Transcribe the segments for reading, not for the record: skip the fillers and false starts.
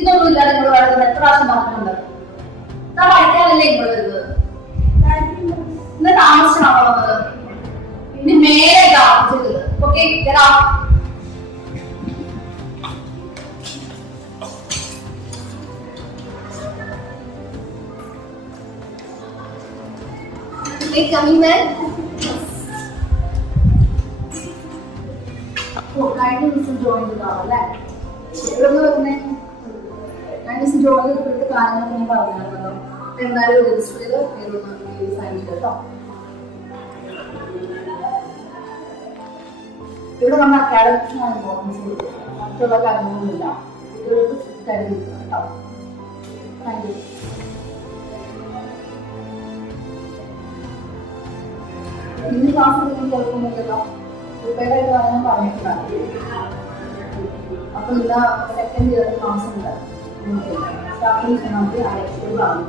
ഇതൊന്നും ഇല്ലാതെ നിങ്ങൾ വളർന്നത് എത്ര പ്രാവശ്യം പറഞ്ഞിട്ടുണ്ട്? പഠിക്കാനല്ലേ നിങ്ങൾ വരുന്നത്? ഇന്ന് താമസിച്ചാണോ വന്നത്? ഇനി മേലെ താമസിച്ചത്. Okay, coming there. കഴിഞ്ഞ ദിവസം ജോയിൻ ചെയ്താണല്ലേ? കഴിഞ്ഞ ദിവസം ജോയിൻ ചെയ്തിട്ട് കാര്യങ്ങളൊക്കെ ഞാൻ പറഞ്ഞായിരുന്നല്ലോ. എന്തായാലും രജിസ്റ്റർ ചെയ്ത് സൈൻ ചെയ്ത് കേട്ടോ. ഇവിടെ നമ്മുടെ അക്കാഡമിക്സിനാണ് ഇമ്പോർട്ടൻസ് കൊടുക്കുന്നത്, മറ്റുള്ള കാര്യങ്ങളൊന്നുമില്ല. ഇതൊരു സ്ട്രിക്റ്റ് ആയിട്ട് കൊടുക്കണം കേട്ടോ. Thank you. ഇന്ന് ക്ലാസ് നിങ്ങൾ കേൾക്കുന്നില്ലല്ലോ, പ്രിപ്പയർ ആയിട്ട് പറയാൻ പറഞ്ഞിട്ടുണ്ടാകും. അപ്പൊ ഇന്ന് സെക്കൻഡ് ഇയർ ക്ലാസ് ഉണ്ട്. സ്റ്റാഫിന് നമുക്ക് അയച്ചു കാണും.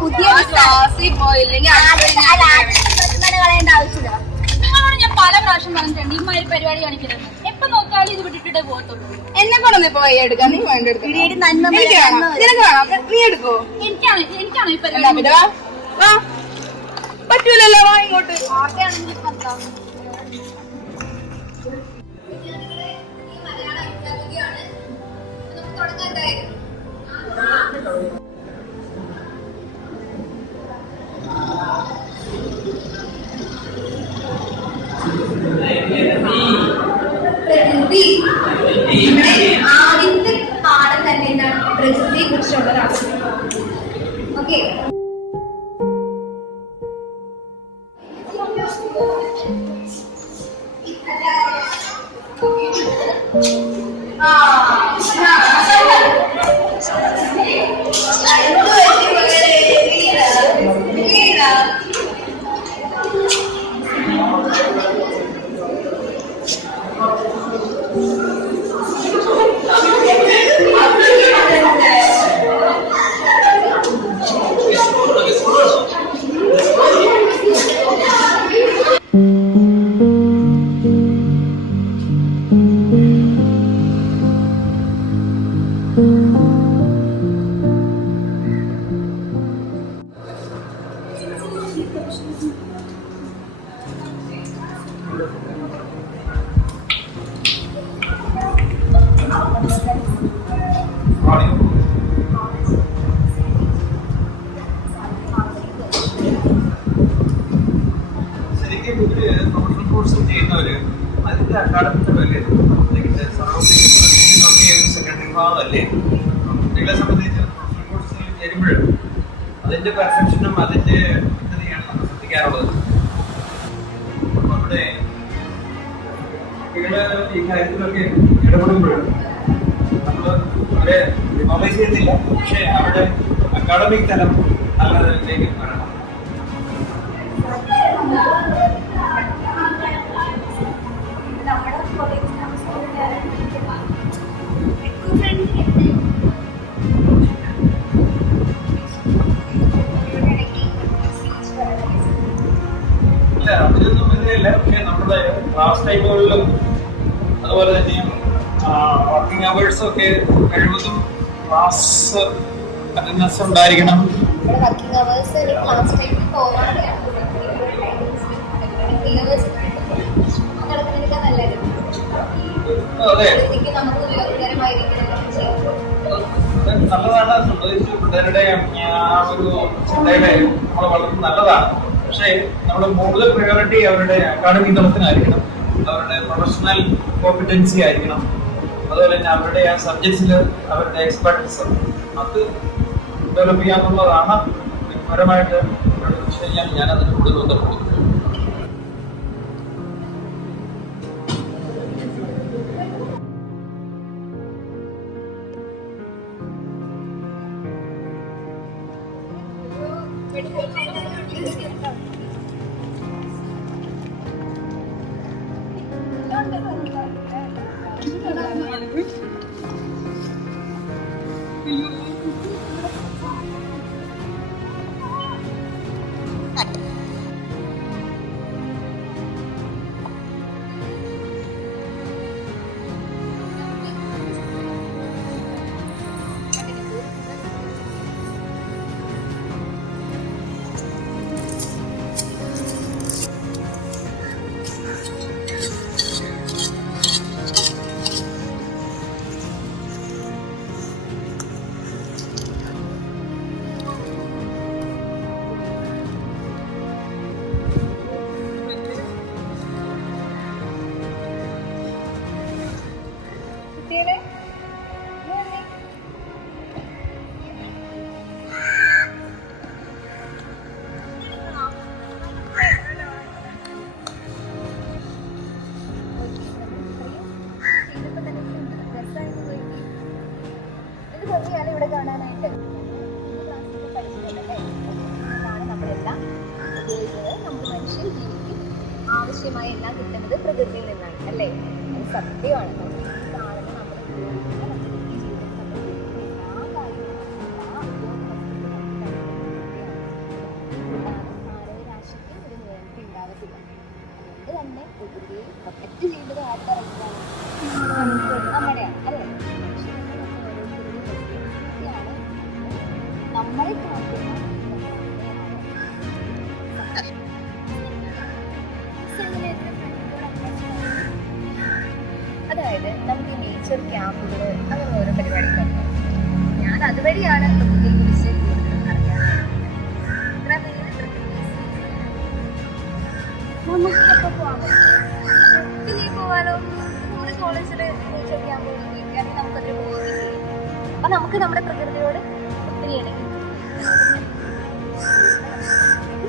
പുതിയ കളയേണ്ട ആവശ്യമില്ല. നിങ്ങളോട് ഞാൻ പല പ്രാവശ്യം പറഞ്ഞിട്ടുണ്ട് ഈ പരിപാടി കാണിക്കരുത്. എപ്പൊ നോക്കിയാലും ഇത് വിട്ടിട്ടേ പോകത്തുള്ളൂ. എന്നെ കൊണ്ടൊന്നും ഇപ്പൊ എടുക്കാം. നീ വേണ്ട എടുക്കാം. നീ എടുക്കോ? എനിക്കാണോ ഈ പരിപാടി? പറ്റൂലല്ലോ, വാ ഇങ്ങോട്ട്. ആകെയാണെങ്കിൽ ഇപ്പൊ എന്താ പ്രകൃതി. ഇവിടെ ആദ്യത്തെ പാഠം തന്നെ എന്താണ്? പ്രകൃതിയെ കുറിച്ചുള്ള രാഷ്ട്രീയം. ഓക്കെ, ശരിക്കും ഇവര് പ്രൊഫഷണൽ കോഴ്സ് ചെയ്യുന്നവര് അതിന്റെ അക്കാഡമിക് സറൗണ്ടിങ് സെക്കൻഡറി ഭാഗമല്ലേ. കുട്ടികളെ സംബന്ധിച്ച് പ്രൊഫഷണൽ കോഴ്സിൽ ചേരുമ്പോഴും അതിന്റെ പെർഫെക്ഷനും അതിന്റെ പദ്ധതിയാണ് നമ്മൾ ശ്രദ്ധിക്കാറുള്ളത്. നമ്മുടെ കുട്ടികള് ഈ കാര്യത്തിലൊക്കെ ഇടപെടുമ്പോഴും നമ്മൾ അവരെ റിമൈസ് ചെയ്യുന്നില്ല, പക്ഷെ അവരുടെ അക്കാഡമിക് തലം നല്ല നിലയിലേക്ക് വരണം. അതിനൊന്നും ഇതില്ല, പക്ഷെ നമ്മുടെ ക്ലാസ് ടൈമുകളിലും അതുപോലെ തന്നെ വർക്കിംഗ് അവേഴ്സും ഒക്കെ കഴിവതും ക്ലാസ് അറ്റൻഡൻസ് ഉണ്ടായിരിക്കണം. അതെ, നല്ലതാണ്. സംബന്ധിച്ച് പിള്ളേരുടെ ആ ഒരു ചിന്തയിലെ നമ്മൾ വളർത്തുന്നത് നല്ലതാണ്. പക്ഷേ നമ്മുടെ കൂടുതൽ പ്രയോറിറ്റി അവരുടെ അക്കാഡമിക് തലത്തിനായിരിക്കണം, അവരുടെ പ്രൊഫഷണൽ കോമ്പിറ്റൻസി ആയിരിക്കണം, അതുപോലെ തന്നെ അവരുടെ ആ സബ്ജക്ട്സിൽ അവരുടെ എക്സ്പെർട്ടീസ് അത് ഡെവലപ്പ് ചെയ്യാന്നുള്ളതാണ് വ്യക്തിപരമായിട്ട് ഞാൻ അതിന് കൂടുതൽ ബന്ധപ്പെടുന്നത്. ഇവിടെ കാണാനായിട്ട് നമ്മളെല്ലാം ഉപയോഗിക്കുന്നത്. നമുക്ക് മനുഷ്യൻ ജീവിക്കും ആവശ്യമായ എല്ലാം കിട്ടുന്നത് പ്രകൃതിയിൽ നിന്നാണ് അല്ലേ? അത് സത്യമാണ്. നമ്മൾ ഈ കാണുന്ന നമ്മുടെ ജീവിതത്തിൽ എല്ലാ കാര്യങ്ങളും മാനവരാശിക്ക് ഒരു നിലനിൽപ്പ് ഉണ്ടാവത്തില്ല. അതുകൊണ്ട് തന്നെ പ്രകൃതിയെ പ്രൊട്ടക്ട് ചെയ്യേണ്ടത് ആർക്കാണ്? നമ്മുടെയാണ് അല്ലേ? നമ്മളെ കാക്കുന്ന അതായത് നമുക്ക് നേച്ചർ ക്യാമ്പുകൾ അങ്ങനെ ഓരോ പരിപാടികളുണ്ട്. ഞാൻ അതുവഴിയാണ് പ്രകൃതിയെ കുറിച്ച് കൂടുതൽ അറിയാറ്. നമുക്കിപ്പോൾ പോകാൻ പറ്റും പോകാനോ? നമ്മുടെ കോളേജിൽ നേച്ചർ ക്യാമ്പുകൾ അല്ലെങ്കിൽ നമുക്കതിൽ പോവുകയും ചെയ്യും. അപ്പം നമുക്ക് നമ്മുടെ പ്രകൃതിയോട് ഒത്തിരി ഇണങ്ങി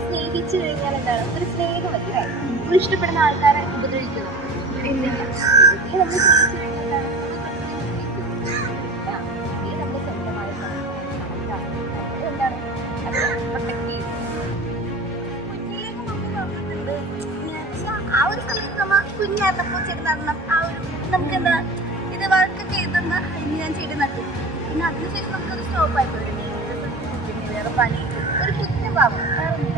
സ്നേഹിച്ചു കഴിഞ്ഞാൽ എന്താണ് ഒരു സ്നേഹമല്ലേ? നമ്മൾ ഇഷ്ടപ്പെടുന്ന ആൾക്കാരെ ഉപദ്രവിക്കുന്നു എന്തിനാ? നമ്മൾ സ്നേഹിച്ചു കഴിഞ്ഞാൽ നമ്മുടെ സ്വന്തമായ എന്താണ് അത് പ്രൊട്ടക്ട് ചെയ്യുന്നത്. ആ ഒരു സമയത്ത് നമ്മൾ കുഞ്ഞായിരുന്നപ്പോൾ ചെടി നടണം. ആ ഒരു നമുക്കെന്താ ഇത് വർക്കൊക്കെ ചെയ്തെന്ന ഞാൻ ചെടി നട്ടു. പിന്നെ അതിനുശേഷം നമുക്കത് സ്റ്റോപ്പായി പോയി. പിന്നെ വേറെ പണി ഒരു കുറ്റഭാവം വേറൊന്നുമില്ല.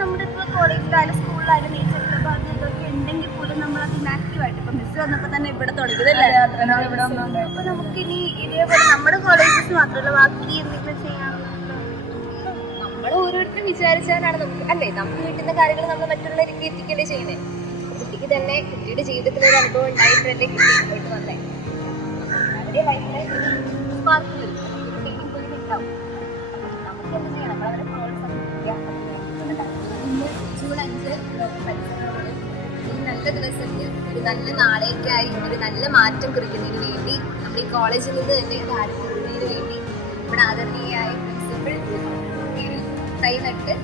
നമ്മുടെ ഇപ്പോൾ കോളേജിലായാലും സ്കൂളിലായാലും നേച്ചർ ക്ലബ് അങ്ങനത്തൊക്കെ ഉണ്ടെങ്കിൽ പോലും നമ്മൾ അത് ഇനാക്റ്റീവായിട്ട് ഇപ്പം മിസ് വന്നപ്പോൾ തന്നെ ഇവിടെ തുടങ്ങിയതല്ലേ. അപ്പോൾ നമുക്കിനി ഇതേപോലെ നമ്മുടെ കോളേജസ് മാത്രമല്ല ബാക്കി എന്തെങ്കിലും ചെയ്യാനുള്ള നമ്മൾ ഓരോരുത്തരും വിചാരിച്ചാലാണ് നമുക്ക് അല്ലേ നമുക്ക് കിട്ടുന്ന കാര്യങ്ങൾ നമ്മൾ മറ്റുള്ളവർക്ക് എത്തിക്കല്ലേ ചെയ്യുന്നത്. കുട്ടിക്ക് തന്നെ കുട്ടിയുടെ ജീവിതത്തിൽ ഒരു അനുഭവം ഉണ്ടായിട്ടല്ലേ കുട്ടി ഇങ്ങോട്ട് വന്നേ. അവരുടെ ലൈഫിൽ മാർക്ക് വരും, കുട്ടിക്കും പോലും ഉണ്ടാവും. നമുക്ക് എന്ത് ചെയ്യണം? നമ്മളവരെ പ്രോത്സാഹിപ്പിക്കുക. ഇന്ന് ജൂൺ 5 പരിസരങ്ങളിൽ ഈ നല്ല ദിവസത്തിൽ ഒരു നല്ല നാളേക്കായി ഒരു നല്ല മാറ്റം കുറിക്കുന്നതിന് വേണ്ടി നമ്മുടെ ഈ കോളേജിൽ നിന്ന് തന്നെ ഇത് ആരംഭിക്കുന്നതിന് വേണ്ടി ഇവിടെ ആദരണീയായ പ്രിൻസിപ്പൽ തൈ നട്ട്